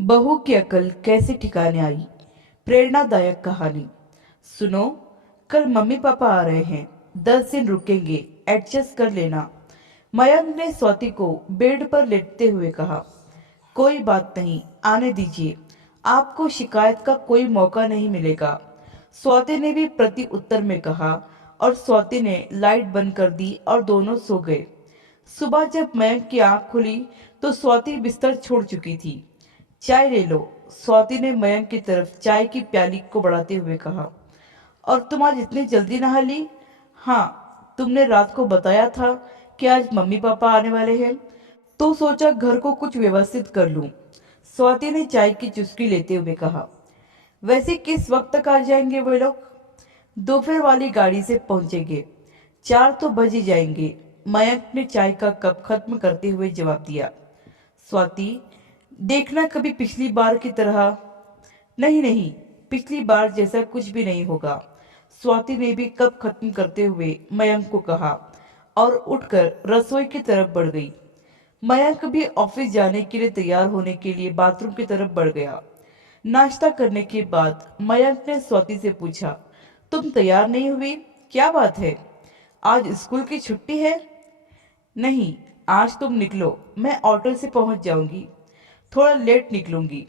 बहू की अकल कैसे ठिकाने आई। प्रेरणादायक कहानी। सुनो, कल मम्मी पापा आ रहे हैं, 10 दिन रुकेंगे, एडजस्ट कर लेना। मयंक ने स्वाति को बेड पर लेटते हुए कहा। कोई बात नहीं, आने दीजिए, आपको शिकायत का कोई मौका नहीं मिलेगा। स्वाति ने भी प्रति उत्तर में कहा और स्वाति ने लाइट बंद कर दी और दोनों सो गए। सुबह जब मयंक की आंख खुली तो स्वाति बिस्तर छोड़ चुकी थी। चाय ले लो, स्वाति ने मयंक की तरफ चाय की प्याली को बढ़ाते हुए कहा। और तुम आज इतनी जल्दी नहा ली? हाँ, तुमने रात को बताया था कि आज मम्मी पापा आने वाले हैं, तो सोचा घर को कुछ व्यवस्थित कर लूं। स्वाति ने चाय की चुस्की लेते हुए कहा। वैसे किस वक्त तक आ जाएंगे वे लोग? दोपहर वाली गाड़ी से पहुंचेंगे, 4 तो बज ही जाएंगे। मयंक ने चाय का कप खत्म करते हुए जवाब दिया। स्वाति, देखना कभी पिछली बार की तरह। नहीं नहीं, पिछली बार जैसा कुछ भी नहीं होगा। स्वाति ने भी कप खत्म करते हुए मयंक को कहा और उठकर रसोई की तरफ बढ़ गई। मयंक भी ऑफिस जाने के लिए तैयार होने के लिए बाथरूम की तरफ बढ़ गया। नाश्ता करने के बाद मयंक ने स्वाति से पूछा, तुम तैयार नहीं हुई? क्या बात है, आज स्कूल की छुट्टी है? नहीं, आज तुम निकलो, मैं ऑटो से पहुंच जाऊंगी, थोड़ा लेट निकलूंगी।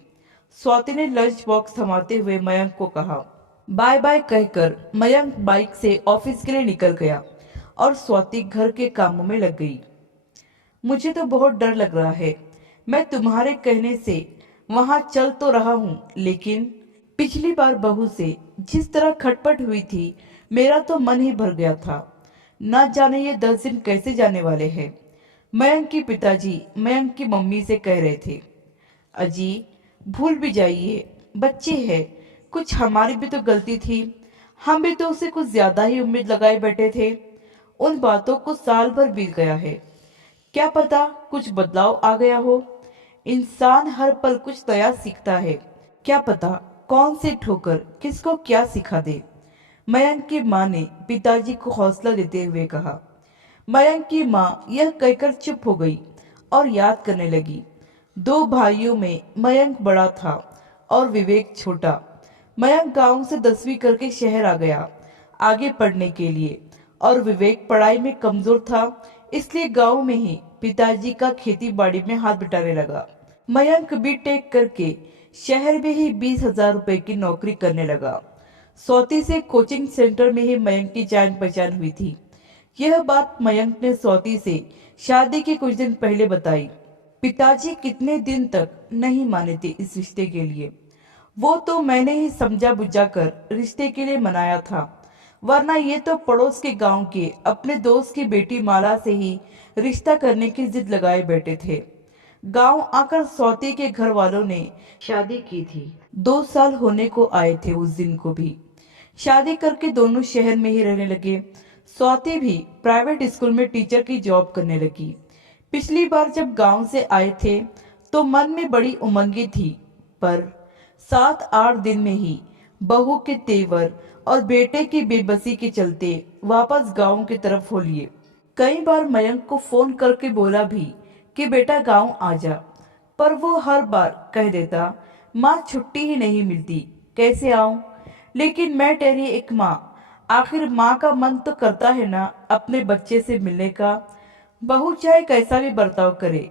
स्वाति ने लंच बॉक्स थमाते हुए मयंक को कहा। बाय बाय कहकर मयंक बाइक से ऑफिस के लिए निकल गया और स्वाति घर के कामों में लग गई। मुझे तो बहुत डर लग रहा है। मैं तुम्हारे कहने से वहां चल तो रहा हूं, लेकिन पिछली बार बहू से जिस तरह खटपट हुई थी, मेरा तो मन ही भर गया था। ना जाने ये 10 दिन कैसे जाने वाले हैं। मयंक के पिताजी मयंक की मम्मी से कह रहे थे। अजी, भूल भी जाइए, बच्चे हैं, कुछ हमारी भी तो गलती थी। हम भी तो उसे कुछ ज्यादा ही उम्मीद लगाए बैठे थे। उन बातों को साल भर बीत गया है, क्या पता कुछ बदलाव आ गया हो। इंसान हर पल कुछ नया सीखता है, क्या पता कौन सी ठोकर किसको क्या सिखा दे। मयंक की माँ ने पिताजी को हौसला देते हुए कहा। मयंक की माँ यह कहकर चुप हो गई और याद करने लगी। 2 भाइयों में मयंक बड़ा था और विवेक छोटा। मयंक गांव से 10वीं करके शहर आ गया आगे पढ़ने के लिए, और विवेक पढ़ाई में कमजोर था, इसलिए गांव में ही पिताजी का खेती बाड़ी में हाथ बटाने लगा। मयंक बीटेक करके शहर में ही 20,000 रुपए की नौकरी करने लगा। स्वाति से कोचिंग सेंटर में ही मयंक की जान पहचान हुई थी। यह बात मयंक ने स्वाति से शादी के कुछ दिन पहले बताई। पिताजी कितने दिन तक नहीं माने थे इस रिश्ते के लिए। वो तो मैंने ही समझा बुझा कर रिश्ते के लिए मनाया था, वरना ये तो पड़ोस के गांव के अपने दोस्त की बेटी माला से ही रिश्ता करने की जिद लगाए बैठे थे। गांव आकर स्वाति के घर वालों ने शादी की थी। 2 साल होने को आए थे उस दिन को भी। शादी करके दोनों शहर में ही रहने लगे। स्वाति भी प्राइवेट स्कूल में टीचर की जॉब करने लगी। पिछली बार जब गांव से आए थे तो मन में बड़ी उमंगे थी, पर 7-8 दिन में ही बहू के तेवर और बेटे की बेबसी के चलते वापस गांव की तरफ हो लिए। कई बार मयंक को फोन करके बोला भी कि बेटा गांव आ जा, पर वो हर बार कह देता, माँ छुट्टी ही नहीं मिलती, कैसे आऊं। लेकिन मैं तेरी एक माँ, आखिर माँ का मन तो करता है ना अपने बच्चे से मिलने का। बहू चाहे कैसा भी बर्ताव करे,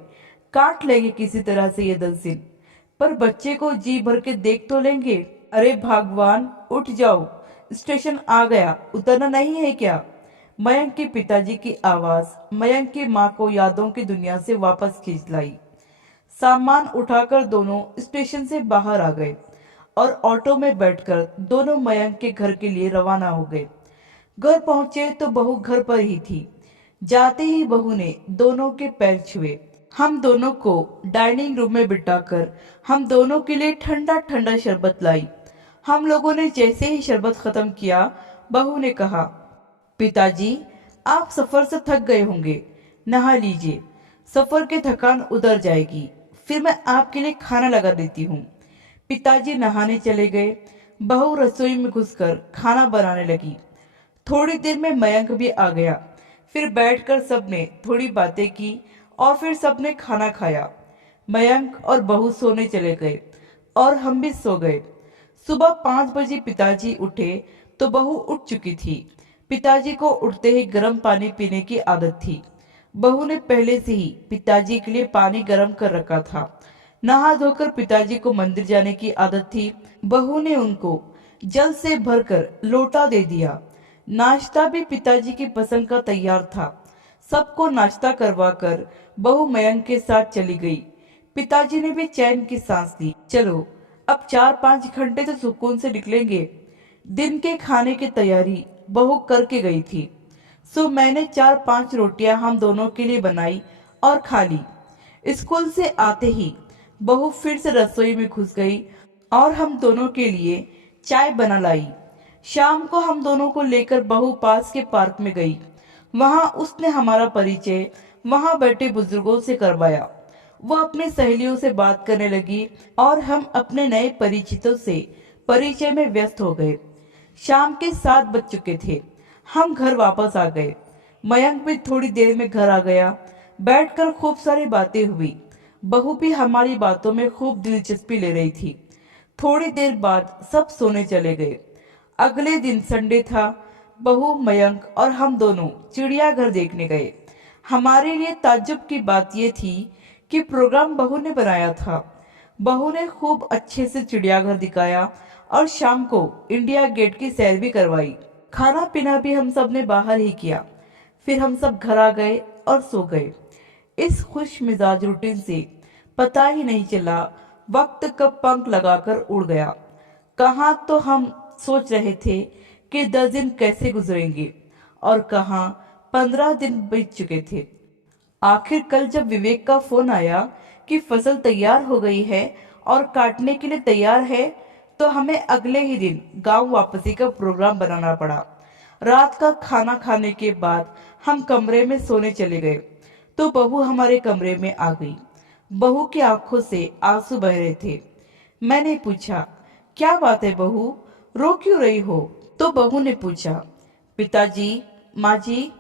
काट लेंगे किसी तरह से ये 10 दिन, पर बच्चे को जी भर के देख तो लेंगे। अरे भगवान, उठ जाओ, स्टेशन आ गया, उतरना नहीं है क्या? मयंक के पिताजी की आवाज मयंक की माँ को यादों की दुनिया से वापस खींच लाई। सामान उठाकर दोनों स्टेशन से बाहर आ गए और ऑटो में बैठकर दोनों मयंक के घर के लिए रवाना हो गए। घर पहुंचे तो बहू घर पर ही थी। जाते ही बहू ने दोनों के पैर छुए। हम दोनों को डाइनिंग रूम में बिठाकर हम दोनों के लिए ठंडा ठंडा शरबत लाई। हम लोगों ने जैसे ही शरबत खत्म किया, बहू ने कहा, पिताजी, आप सफर से थक गए होंगे, नहा लीजिए, सफर की थकान उतर जाएगी, फिर मैं आपके लिए खाना लगा देती हूँ। पिताजी नहाने चले गए। बहू रसोई में घुसकर खाना बनाने लगी। थोड़ी देर में मयंक भी आ गया। फिर बैठकर सबने थोड़ी बातें की और फिर सबने खाना खाया। मयंक और बहू सोने चले गए और हम भी सो गए। सुबह 5 बजे पिताजी उठे तो बहू उठ चुकी थी। पिताजी को उठते ही गर्म पानी पीने की आदत थी। बहू ने पहले से ही पिताजी के लिए पानी गर्म कर रखा था। नहा धोकर पिताजी को मंदिर जाने की आदत थी। बहू ने उनको जल से भरकर लोटा दे दिया। नाश्ता भी पिताजी की पसंद का तैयार था। सबको नाश्ता करवाकर बहू मयंक के साथ चली गई। पिताजी ने भी चैन की सांस ली। चलो अब 4-5 घंटे तो सुकून से निकलेंगे। दिन के खाने की तैयारी बहू करके गई थी, सो मैंने 4-5 रोटियां हम दोनों के लिए बनाई और खा ली। स्कूल से आते ही बहू फिर से रसोई में घुस गई और हम दोनों के लिए चाय बना लाई। शाम को हम दोनों को लेकर बहू पास के पार्क में गई। वहां उसने हमारा परिचय वहां बैठे बुजुर्गों से करवाया। वो अपनी सहेलियों से बात करने लगी और हम अपने नए परिचितों से परिचय में व्यस्त हो गए। शाम के 7 बज चुके थे। हम घर वापस आ गए। मयंक भी थोड़ी देर में घर आ गया। बैठकर खूब सारी बातें हुई। बहू भी हमारी बातों में खूब दिलचस्पी ले रही थी। थोड़ी देर बाद सब सोने चले गए। अगले दिन संडे था। बहू, मयंक और हम दोनों चिड़ियाघर देखने गए। हमारे लिए ताज्जुब की बात यह थी कि प्रोग्राम बहू ने बनाया था। बहू ने खूब अच्छे से चिड़ियाघर दिखाया और शाम को इंडिया गेट की सैर भी करवाई। खाना पीना भी हम सब ने बाहर ही किया। फिर हम सब घर आ गए और सो गए। इस खुश मिजाज रूटीन से पता ही नहीं चला वक्त कब पंख लगाकर उड़ गया। कहाँ तो हम सोच रहे थे कि 10 दिन कैसे गुजरेंगे और कहाँ 15 दिन बीत चुके थे। आखिर कल जब विवेक का फोन आया कि फसल तैयार हो गई है और काटने के लिए तैयार है, तो हमें अगले ही दिन गांव वापसी का प्रोग्राम बनाना पड़ा। रात का खाना खाने के बाद हम कमरे में सोने चले गए तो बहू हमारे कमरे में आ गई। बहू की आंखों से आंसू बह रहे थे। मैंने पूछा, क्या बात है बहू, रो क्यों रही हो? तो बहू ने पूछा, पिताजी, माँ जी,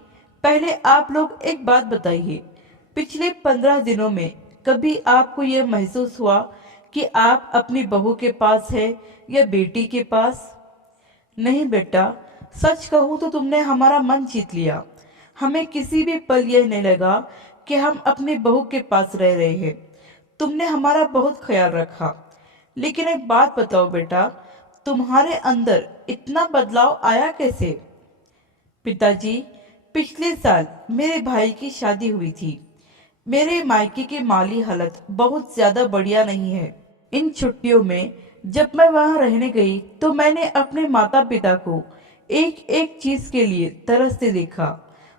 पहले आप लोग एक बात बताइए, पिछले 15 दिनों में कभी आपको यह महसूस हुआ कि आप अपनी बहू के पास है या बेटी के पास? नहीं बेटा, सच कहूं तो तुमने हमारा मन जीत लिया। हमें किसी भी पल यह नहीं लगा कि हम अपनी बहू के पास रह रहे हैं। तुमने हमारा बहुत ख्याल रखा। लेकिन एक बात बताओ बेटा, तुम्हारे अंदर इतना बदलाव आया कैसे? पिताजी, पिछले साल मेरे भाई की शादी हुई थी। मेरे मायके की माली हालत बहुत ज्यादा बढ़िया नहीं है। इन छुट्टियों में जब मैं वहां रहने गई तो मैंने अपने माता पिता को एक एक चीज के लिए तरसते देखा।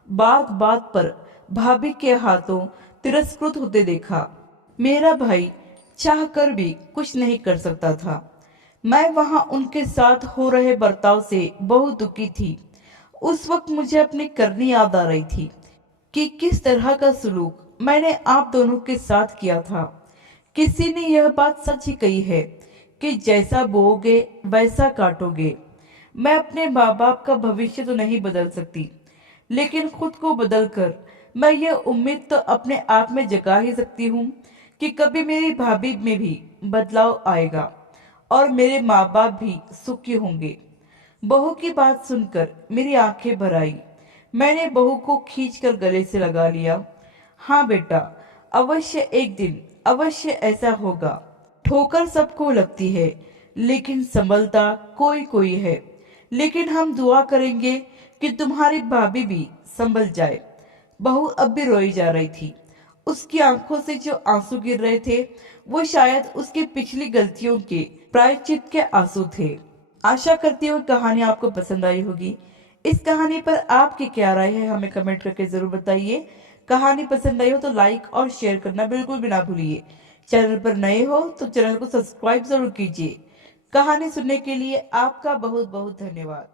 बात बात पर भाभी के हाथों तिरस्कृत होते देखा। मेरा भाई चाह कर भी कुछ नहीं कर सकता था। मैं वहां उनके साथ हो रहे बर्ताव से बहुत दुखी थी। उस वक्त मुझे अपनी करनी याद आ रही थी कि किस तरह का सलूक मैंने आप दोनों के साथ किया था। किसी ने यह बात सच ही कही है कि जैसा बोओगे वैसा काटोगे। मैं अपने माँ बाप का भविष्य तो नहीं बदल सकती, लेकिन खुद को बदलकर मैं यह उम्मीद तो अपने आप में जगा ही सकती हूँ कि कभी मेरी भाभी में भी बदलाव आएगा और मेरे माँ बाप भी सुखी होंगे। बहू की बात सुनकर मेरी आंखें भर आई। मैंने बहू को खींचकर गले से लगा लिया। हाँ बेटा, अवश्य एक दिन अवश्य ऐसा होगा। ठोकर सबको लगती है, लेकिन संभलता कोई कोई है। लेकिन हम दुआ करेंगे कि तुम्हारी भाभी भी संभल जाए। बहू अब भी रोई जा रही थी। उसकी आंखों से जो आंसू गिर रहे थे वो शायद उसकी पिछली गलतियों के प्रायश्चित के आंसू थे। आशा करती हूँ कहानी आपको पसंद आई होगी। इस कहानी पर आपकी क्या राय है हमें कमेंट करके जरूर बताइए। कहानी पसंद आई हो तो लाइक और शेयर करना बिल्कुल भी ना भूलिए। चैनल पर नए हो तो चैनल को सब्सक्राइब जरूर कीजिए। कहानी सुनने के लिए आपका बहुत बहुत धन्यवाद।